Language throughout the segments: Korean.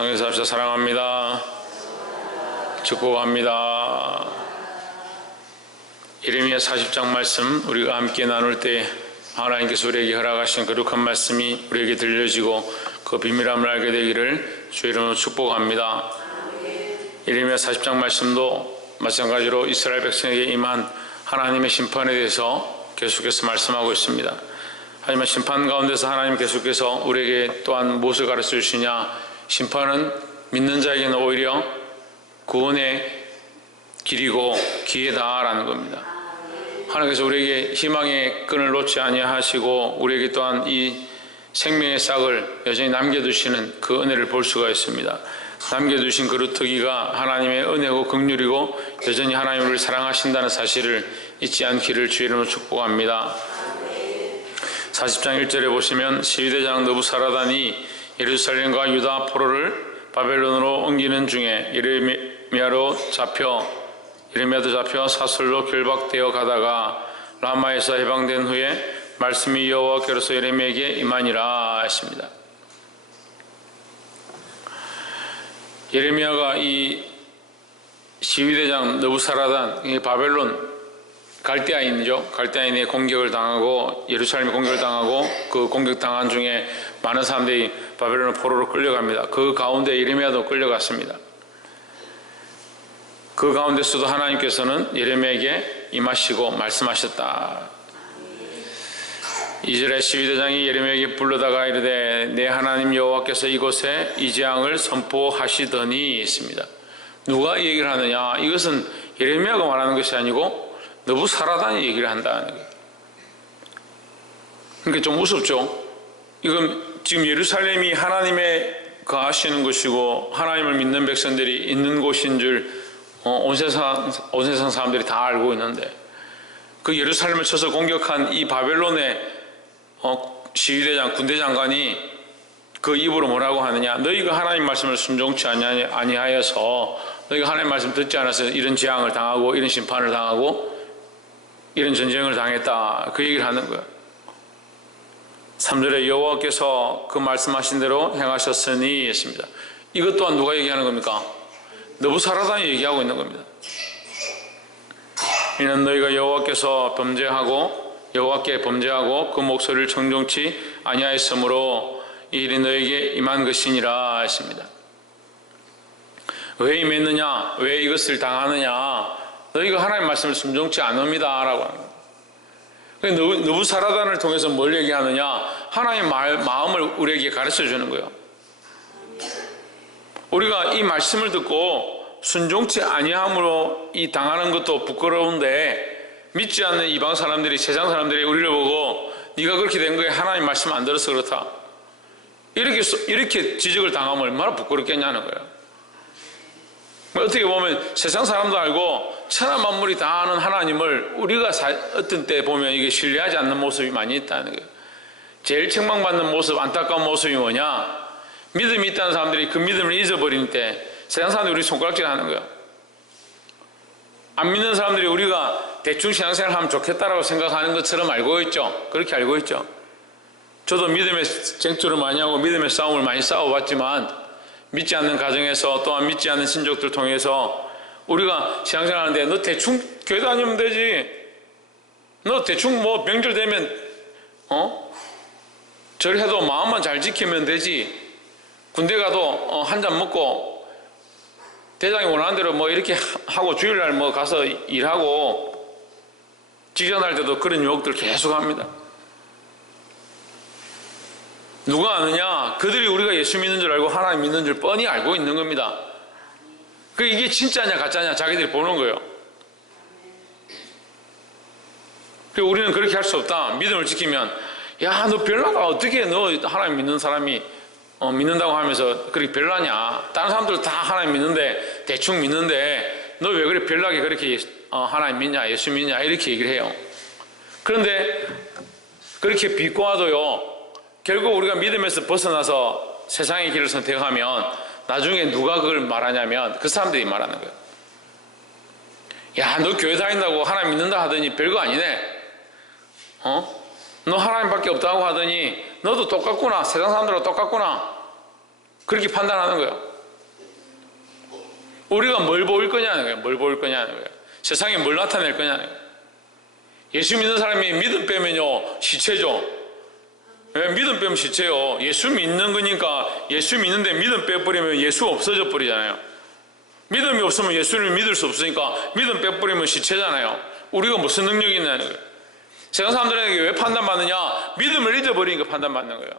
성에서 합시다. 사랑합니다. 축복합니다. 예레미야 40장 말씀 우리가 함께 나눌 때 하나님께서 우리에게 허락하신 거룩한 말씀이 우리에게 들려지고 그 비밀함을 알게 되기를 주의 이름으로 축복합니다. 예레미야 40장 말씀도 마찬가지로 이스라엘 백성에게 임한 하나님의 심판에 대해서 계속해서 말씀하고 있습니다. 하지만 심판 가운데서 하나님 계속해서 우리에게 또한 무엇을 가르쳐 주시냐? 심판은 믿는 자에게는 오히려 구원의 길이고 기회다라는 겁니다. 하나님께서 우리에게 희망의 끈을 놓지 아니하시고 우리에게 또한 이 생명의 싹을 여전히 남겨두시는 그 은혜를 볼 수가 있습니다. 남겨두신 그루터기가 하나님의 은혜고 긍휼이고 여전히 하나님을 사랑하신다는 사실을 잊지 않기를 주의 이름으로 축복합니다. 40장 1절에 보시면 시위대장 느부사라단이 예루살렘과 유다 포로를 바벨론으로 옮기는 중에 예레미야도 잡혀 사슬로 결박되어 가다가 라마에서 해방된 후에 말씀이 여호와께로서 예레미야에게 임하니라 했습니다. 예레미야가 이 시위대장 느부사라단 바벨론 갈대아인이죠. 갈대아인의 공격을 당하고 예루살렘의 공격을 당하고 그 공격당한 중에 많은 사람들이 바벨론 포로로 끌려갑니다. 그 가운데 예레미야도 끌려갔습니다. 그 가운데서도 하나님께서는 예레미야에게 임하시고 말씀하셨다. 2절에 시위대장이 예레미야에게 불러다가 이르되 내 하나님 여호와께서 이곳에 이 재앙을 선포하시더니 있습니다. 누가 이 얘기를 하느냐? 이것은 예레미야가 말하는 것이 아니고 느부사라단이 얘기를 한다는 거예요. 그러니까 좀 무섭죠. 이건 지금 예루살렘이 하나님의 거하시는 곳이고 하나님을 믿는 백성들이 있는 곳인 줄 온 세상 사람들이 다 알고 있는데 그 예루살렘을 쳐서 공격한 이 바벨론의 시위대장 군대장관이 그 입으로 뭐라고 하느냐? 너희가 하나님 말씀을 순종치 아니하여서 너희가 하나님 말씀 듣지 않아서 이런 재앙을 당하고 이런 심판을 당하고 이런 전쟁을 당했다. 그 얘기를 하는 거예요. 3절에 여호와께서 그 말씀하신 대로 행하셨으니 했습니다. 이것 또한 누가 얘기하는 겁니까? 느부사라단이 얘기하고 있는 겁니다. 이는 너희가 여호와께 범죄하고 그 목소리를 청종치 아니하였으므로 이 일이 너에게 임한 것이니라 했습니다. 왜 임했느냐? 왜 이것을 당하느냐? 너희가 하나님 말씀을 순종치 않습니다 라고 하는 거예요. 느부사라단을 통해서 뭘 얘기하느냐? 하나님의 마음을 우리에게 가르쳐 주는 거예요. 우리가 이 말씀을 듣고 순종치 아니함으로 이 당하는 것도 부끄러운데 믿지 않는 이방 사람들이, 세상 사람들이 우리를 보고 네가 그렇게 된 거에 하나님 말씀 안 들어서 그렇다, 이렇게 지적을 당하면 얼마나 부끄럽겠냐는 거예요. 어떻게 보면 세상 사람도 알고 천하 만물이 다 아는 하나님을 우리가 어떤 때 보면 이게 신뢰하지 않는 모습이 많이 있다는 거예요. 제일 책망받는 모습, 안타까운 모습이 뭐냐? 믿음이 있다는 사람들이 그 믿음을 잊어버릴 때 세상 사람들이 우리 손가락질 하는 거예요. 안 믿는 사람들이 우리가 대충 신앙생활 하면 좋겠다라고 생각하는 것처럼 알고 있죠. 그렇게 알고 있죠. 저도 믿음의 쟁투를 많이 하고 믿음의 싸움을 많이 싸워봤지만 믿지 않는 가정에서 또한 믿지 않는 신족들 통해서 우리가 신앙생활 하는데 너 대충 교회 다니면 되지, 너 대충 뭐 명절 되면 절해도 마음만 잘 지키면 되지, 군대 가도 한 잔 먹고 대장이 원하는 대로 뭐 이렇게 하고 주일날 뭐 가서 일하고 직장 할 때도 그런 유혹들 계속 합니다. 누가 아느냐? 그들이 우리가 예수 믿는 줄 알고 하나님 믿는 줄 뻔히 알고 있는 겁니다. 이게 진짜냐 가짜냐 자기들이 보는 거예요. 그리고 우리는 그렇게 할 수 없다. 믿음을 지키면 야, 너 별나다. 어떻게 너 하나님 믿는 사람이 믿는다고 하면서 그렇게 별나냐? 다른 사람들 다 하나님 믿는데 대충 믿는데 너 왜 그래 별나게 그렇게 하나님 믿냐 예수 믿냐 이렇게 얘기를 해요. 그런데 그렇게 비꼬아도요, 결국 우리가 믿음에서 벗어나서 세상의 길을 선택하면 나중에 누가 그걸 말하냐면 그 사람들이 말하는 거예요. 야, 너 교회 다닌다고 하나님 믿는다 하더니 별거 아니네. 너 하나님밖에 없다고 하더니 너도 똑같구나. 세상 사람들하고 똑같구나. 그렇게 판단하는 거예요. 우리가 뭘 보일 거냐는 거예요. 뭘 보일 거냐는 거예요. 세상에 뭘 나타낼 거냐는 거예요. 예수 믿는 사람이 믿음 빼면요 시체죠. 믿음 빼면 시체요. 예수 믿는 거니까 예수 믿는데 믿음 빼버리면 예수가 없어져 버리잖아요. 믿음이 없으면 예수를 믿을 수 없으니까 믿음 빼버리면 시체잖아요. 우리가 무슨 능력이 있냐는 거예요. 세상 사람들에게 왜 판단받느냐? 믿음을 잊어버리니까 판단받는 거예요.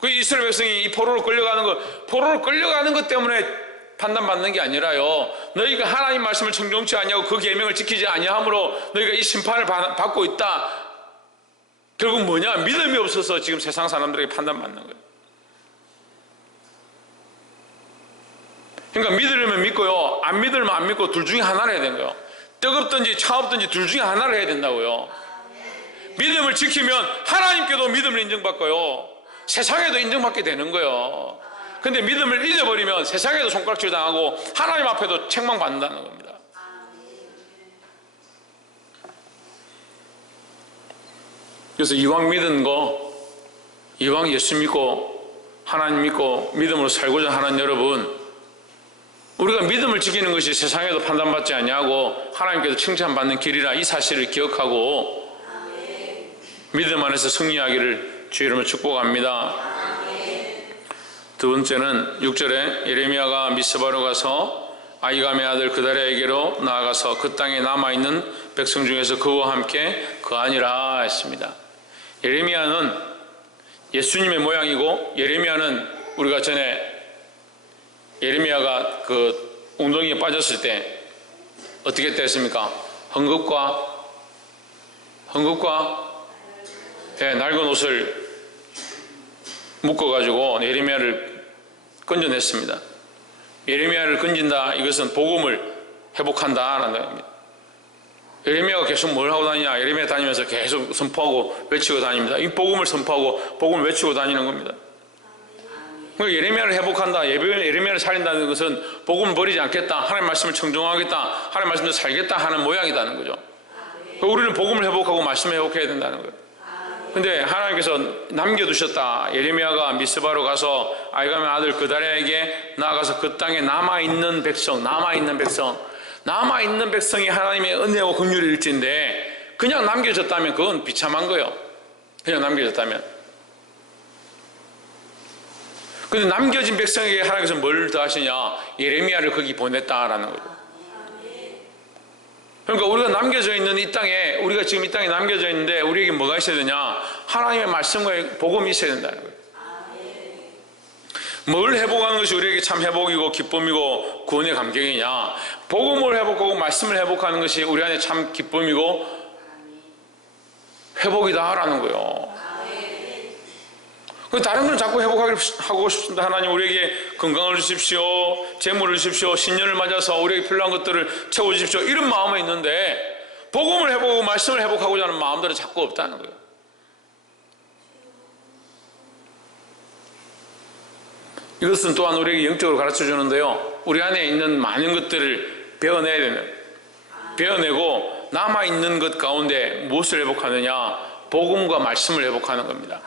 그 이스라엘 백성이 이 포로로 끌려가는 것 때문에 판단받는 게 아니라요, 너희가 하나님 말씀을 청종치 아니하고 그 계명을 지키지 아니함으로 너희가 이 심판을 받고 있다. 결국 뭐냐? 믿음이 없어서 지금 세상 사람들에게 판단받는 거예요. 그러니까 믿으려면 믿고요, 안 믿으면 안 믿고 둘 중에 하나를 해야 되는 거예요. 뜨겁든지 차갑든지 둘 중에 하나를 해야 된다고요. 믿음을 지키면 하나님께도 믿음을 인정받고요, 세상에도 인정받게 되는 거예요. 근데 믿음을 잊어버리면 세상에도 손가락질 당하고 하나님 앞에도 책망받는다는 겁니다. 그래서 이왕 믿은 거, 이왕 예수 믿고 하나님 믿고 믿음으로 살고자 하는 여러분, 우리가 믿음을 지키는 것이 세상에도 판단받지 아니하고 하나님께서 칭찬받는 길이라 이 사실을 기억하고 믿음 안에서 승리하기를 주의 이름으로 축복합니다. 두 번째는 6절에 예레미야가 미스바로 가서 아히감의 아들 그다랴에게로 나아가서 그 땅에 남아있는 백성 중에서 그와 함께 거하니라 했습니다. 예레미야는 예수님의 모양이고, 예레미야는 우리가 전에 예레미야가 그 웅덩이에 빠졌을 때 어떻게 됐습니까? 헝겊과 낡은 옷을 묶어가지고 예레미야를 건져냈습니다. 예레미야를 건진다, 이것은 복음을 회복한다라는 겁니다. 예레미야가 계속 뭘 하고 다니냐? 예레미야 다니면서 계속 선포하고 외치고 다닙니다. 이 복음을 선포하고 복음을 외치고 다니는 겁니다. 그러니까 예레미야를 회복한다, 예레미야를 살린다는 것은 복음을 버리지 않겠다, 하나님 말씀을 청종하겠다, 하나님 말씀대로 살겠다 하는 모양이라는 거죠. 그러니까 우리는 복음을 회복하고 말씀을 회복해야 된다는 거예요. 근데 하나님께서 남겨두셨다. 예레미야가 미스바로 가서 아히감의 아들 그다랴에게 나아가서 그 땅에 남아있는 백성이 하나님의 은혜와 긍휼의 일지인데 그냥 남겨졌다면 그건 비참한 거예요. 그냥 남겨졌다면. 근데 남겨진 백성에게 하나님께서 뭘 더 하시냐? 예레미야를 거기 보냈다라는 거죠. 그러니까 우리가 남겨져 있는 이 땅에, 우리가 지금 이 땅에 남겨져 있는데 우리에게 뭐가 있어야 되냐? 하나님의 말씀과 복음이 있어야 된다는 거예요. 뭘 회복하는 것이 우리에게 참 회복이고 기쁨이고 구원의 감격이냐? 복음을 회복하고 말씀을 회복하는 것이 우리 안에 참 기쁨이고 회복이다라는 거예요. 다른 건 자꾸 회복하고 싶습니다. 하나님 우리에게 건강을 주십시오, 재물을 주십시오, 신년을 맞아서 우리에게 필요한 것들을 채워주십시오, 이런 마음은 있는데 복음을 회복하고 말씀을 회복하고자 하는 마음들은 자꾸 없다는 거예요. 이것은 또한 우리에게 영적으로 가르쳐 주는데요, 우리 안에 있는 많은 것들을 베어내야 되는, 베어내고 남아있는 것 가운데 무엇을 회복하느냐? 복음과 말씀을 회복하는 겁니다.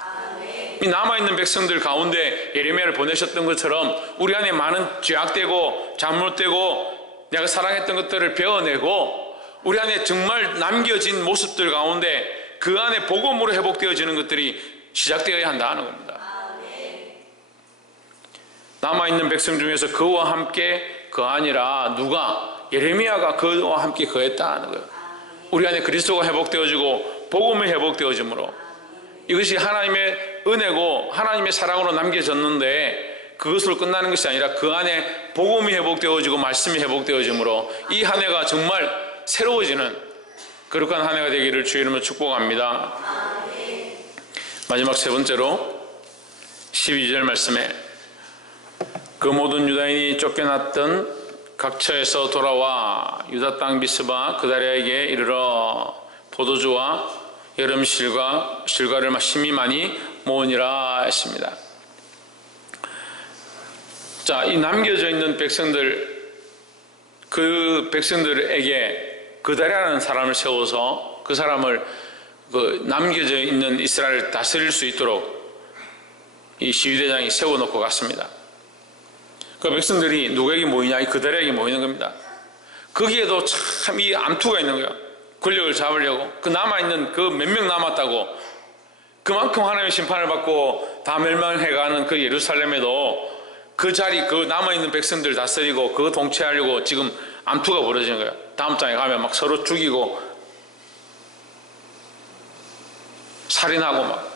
이 남아있는 백성들 가운데 예레미야를 보내셨던 것처럼 우리 안에 많은 죄악되고 잘못되고 내가 사랑했던 것들을 베어내고 우리 안에 정말 남겨진 모습들 가운데 그 안에 복음으로 회복되어지는 것들이 시작되어야 한다는 겁니다. 남아있는 백성 중에서 그와 함께 거하니라. 누가? 예레미야가 그와 함께 거했다는 거예요. 우리 안에 그리스도가 회복되어지고 복음이 회복되어지므로 이것이 하나님의 은혜고 하나님의 사랑으로 남겨졌는데 그것으로 끝나는 것이 아니라 그 안에 복음이 회복되어지고 말씀이 회복되어지므로 이 한 해가 정말 새로워지는 거룩한 한 해가 되기를 주의 이름으로 축복합니다. 마지막 세 번째로 12절 말씀에 그 모든 유다인이 쫓겨났던 각처에서 돌아와 유다 땅 미스바 그다랴에게 이르러 포도주와 여름 실과를 심히 많이 모으니라 했습니다. 자, 이 남겨져 있는 백성들, 그 백성들에게 그다랴라는 사람을 세워서 그 사람을 남겨져 있는 이스라엘을 다스릴 수 있도록 이 시위대장이 세워놓고 갔습니다. 그 백성들이 누구에게 모이냐? 이 그들에게 모이는 겁니다. 거기에도 참 이 암투가 있는 거예요. 권력을 잡으려고. 그 남아있는 그 몇 명 남았다고 그만큼 하나님의 심판을 받고 다 멸망해가는 그 예루살렘에도 그 자리 그 남아있는 백성들 다스리고 그거 통치하려고 지금 암투가 벌어지는 거예요. 다음 장에 가면 막 서로 죽이고 살인하고 막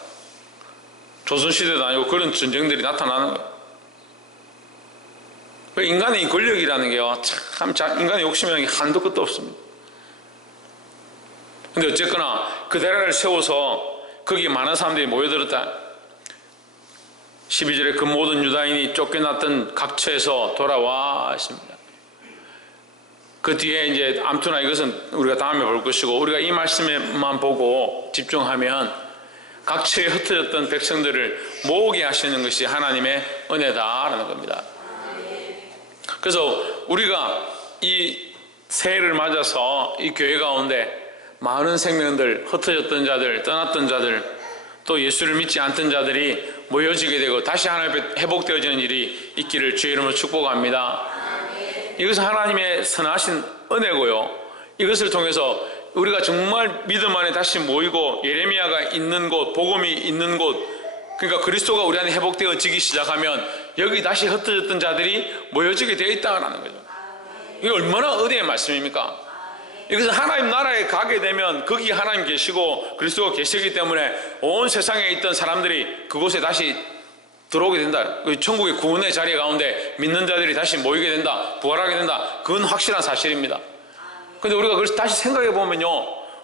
조선시대도 아니고 그런 전쟁들이 나타나는 거예요. 인간의 이 권력이라는 게요, 참 인간의 욕심이라는 게 한도 끝도 없습니다. 근데 어쨌거나 그 대라를 세워서 거기에 많은 사람들이 모여들었다. 12절에 그 모든 유다인이 쫓겨났던 각처에서 돌아와 있습니다. 그 뒤에 이제 암투나 이것은 우리가 다음에 볼 것이고, 우리가 이 말씀에만 보고 집중하면 각처에 흩어졌던 백성들을 모으게 하시는 것이 하나님의 은혜다라는 겁니다. 그래서 우리가 이 새해를 맞아서 이 교회 가운데 많은 생명들, 흩어졌던 자들, 떠났던 자들, 또 예수를 믿지 않던 자들이 모여지게 되고 다시 하나님 앞에 회복되어지는 일이 있기를 주의 이름으로 축복합니다. 이것은 하나님의 선하신 은혜고요. 이것을 통해서 우리가 정말 믿음 안에 다시 모이고 예레미야가 있는 곳, 복음이 있는 곳, 그러니까 그리스도가 우리 안에 회복되어지기 시작하면 여기 다시 흩어졌던 자들이 모여지게 되어 있다는 거죠. 이게 얼마나 은혜의 말씀입니까? 이것은 하나님 나라에 가게 되면 거기 하나님 계시고 그리스도가 계시기 때문에 온 세상에 있던 사람들이 그곳에 다시 들어오게 된다. 천국의 구원의 자리 가운데 믿는 자들이 다시 모이게 된다, 부활하게 된다. 그건 확실한 사실입니다. 근데 우리가 그걸 다시 생각해 보면요,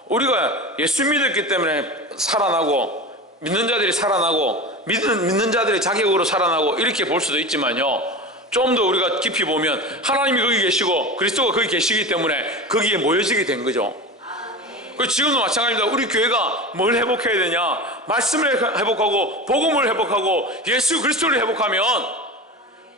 우리가 예수 믿었기 때문에 살아나고 믿는 자들이 살아나고 믿는 자들의 자격으로 살아나고 이렇게 볼 수도 있지만요, 좀 더 우리가 깊이 보면 하나님이 거기 계시고 그리스도가 거기 계시기 때문에 거기에 모여지게 된 거죠. 지금도 마찬가지입니다. 우리 교회가 뭘 회복해야 되냐? 말씀을 회복하고 복음을 회복하고 예수 그리스도를 회복하면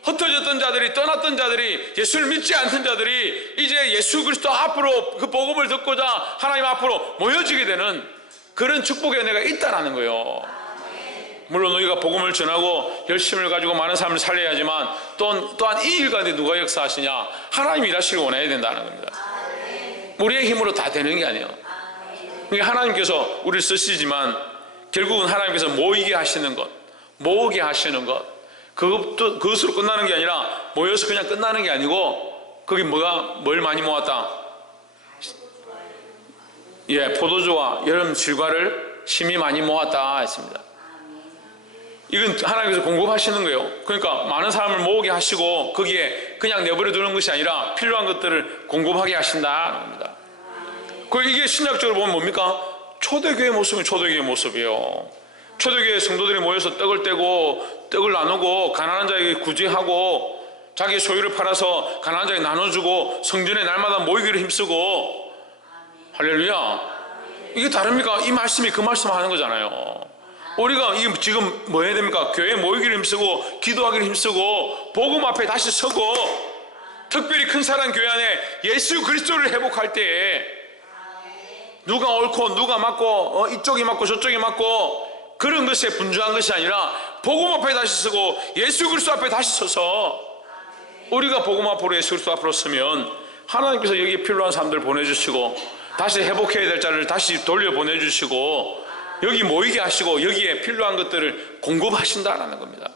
흩어졌던 자들이, 떠났던 자들이, 예수를 믿지 않던 자들이 이제 예수 그리스도 앞으로 그 복음을 듣고자 하나님 앞으로 모여지게 되는 그런 축복의 은혜가 있다라는 거예요. 물론 우리가 복음을 전하고 열심을 가지고 많은 사람을 살려야 하지만 또한 이 일 가운데 누가 역사하시냐? 하나님이 일하시길 원해야 된다는 겁니다. 우리의 힘으로 다 되는 게 아니에요. 하나님께서 우리를 쓰시지만 결국은 하나님께서 모이게 하시는 것, 모으게 하시는 것, 그것으로 끝나는 게 아니라 모여서 그냥 끝나는 게 아니고 거기 뭘 많이 모았다? 예, 포도주와 여름 질과를 심히 많이 모았다 했습니다. 이건 하나님께서 공급하시는 거예요. 그러니까 많은 사람을 모으게 하시고 거기에 그냥 내버려 두는 것이 아니라 필요한 것들을 공급하게 하신다는 겁니다. 이게 신약적으로 보면 뭡니까? 초대교회 모습은 초대교회 모습이에요. 초대교회 성도들이 모여서 떡을 떼고 떡을 나누고 가난한 자에게 구제하고 자기 소유를 팔아서 가난한 자에게 나눠주고 성전에 날마다 모이기를 힘쓰고, 할렐루야. 이게 다릅니까? 이 말씀이 그 말씀 하는 거잖아요. 우리가 지금 뭐 해야 됩니까? 교회에 모이기를 힘쓰고 기도하기를 힘쓰고 복음 앞에 다시 서고 특별히 큰 사랑 교회 안에 예수 그리스도를 회복할 때에 누가 옳고 누가 맞고 이쪽이 맞고 저쪽이 맞고 그런 것에 분주한 것이 아니라 복음 앞에 다시 서고 예수 그리스도 앞에 다시 서서 우리가 복음 앞으로 예수 그리스도 앞으로 서면 하나님께서 여기에 필요한 사람들 보내주시고 다시 회복해야 될 자를 다시 돌려보내주시고 여기 모이게 하시고 여기에 필요한 것들을 공급하신다라는 겁니다.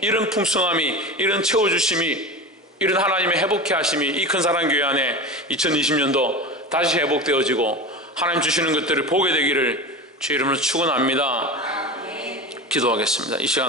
이런 풍성함이, 이런 채워주심이, 이런 하나님의 회복해 하심이 이 큰 사랑 교회 안에 2020년도 다시 회복되어지고 하나님 주시는 것들을 보게 되기를 주의 이름으로 축원합니다. 기도하겠습니다. 이 시간